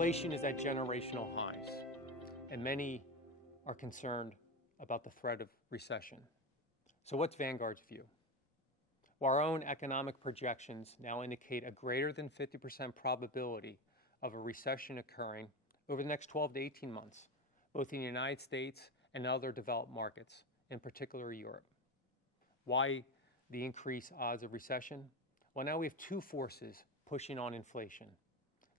Inflation is at generational highs, and many are concerned about the threat of recession. So what's Vanguard's view? Well, our own economic projections now indicate a greater than 50% probability of a recession occurring over the next 12 to 18 months, both in the United States and other developed markets, in particular Europe. Why the increased odds of recession? Well, now we have two forces pushing on inflation.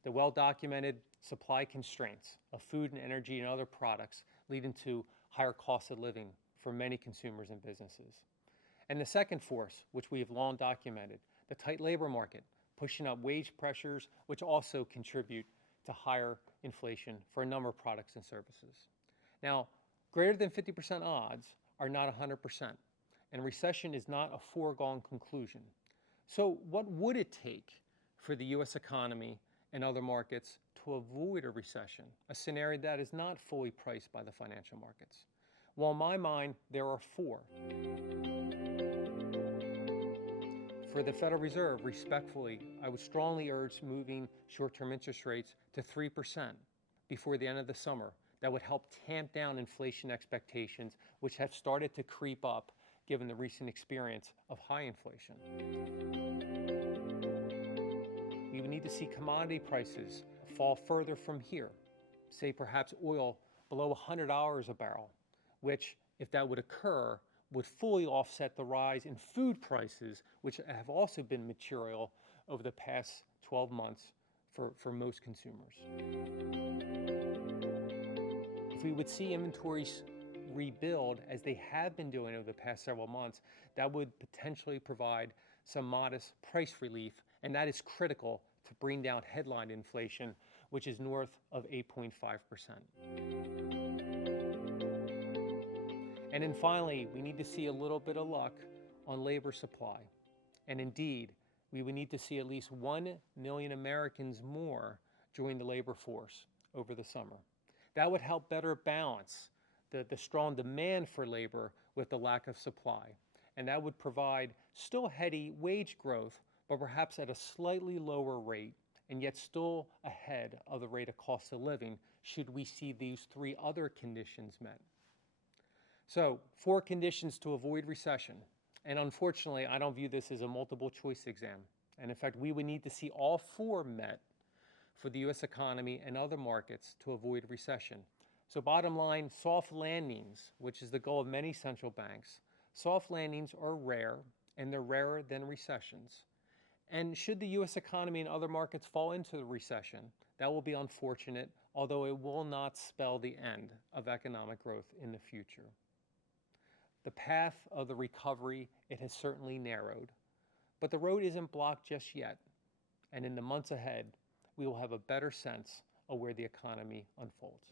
The well-documented supply constraints of food and energy and other products leading to higher costs of living for many consumers and businesses. And the second force, which we have long documented, the tight labor market, pushing up wage pressures, which also contribute to higher inflation for a number of products and services. Now, greater than 50% odds are not 100%, and recession is not a foregone conclusion. So what would it take for the U.S. economy and other markets to avoid a recession, a scenario that is not fully priced by the financial markets? Well, in my mind, there are four. For the Federal Reserve, respectfully, I would strongly urge moving short-term interest rates to 3% before the end of the summer. That would help tamp down inflation expectations, which have started to creep up given the recent experience of high inflation. We would need to see commodity prices fall further from here, say perhaps oil below $100 a barrel, which, if that would occur, would fully offset the rise in food prices, which have also been material over the past 12 months for most consumers. If we would see inventories rebuild as they have been doing over the past several months, that would potentially provide some modest price relief, and that is critical to bring down headline inflation, which is north of 8.5%. And then finally, we need to see a little bit of luck on labor supply. And indeed, we would need to see at least 1 million Americans more join the labor force over the summer. That would help better balance the strong demand for labor with the lack of supply. And that would provide still heady wage growth, but perhaps at a slightly lower rate, and yet still ahead of the rate of cost of living should we see these three other conditions met. So, 4 conditions to avoid recession. And unfortunately, I don't view this as a multiple choice exam. And in fact, we would need to see all 4 met for the U.S. economy and other markets to avoid recession. So bottom line, soft landings, which is the goal of many central banks, soft landings are rare, and they're rarer than recessions. And should the U.S. economy and other markets fall into the recession, that will be unfortunate, although it will not spell the end of economic growth in the future. The path of the recovery, it has certainly narrowed, but the road isn't blocked just yet. And in the months ahead, we will have a better sense of where the economy unfolds.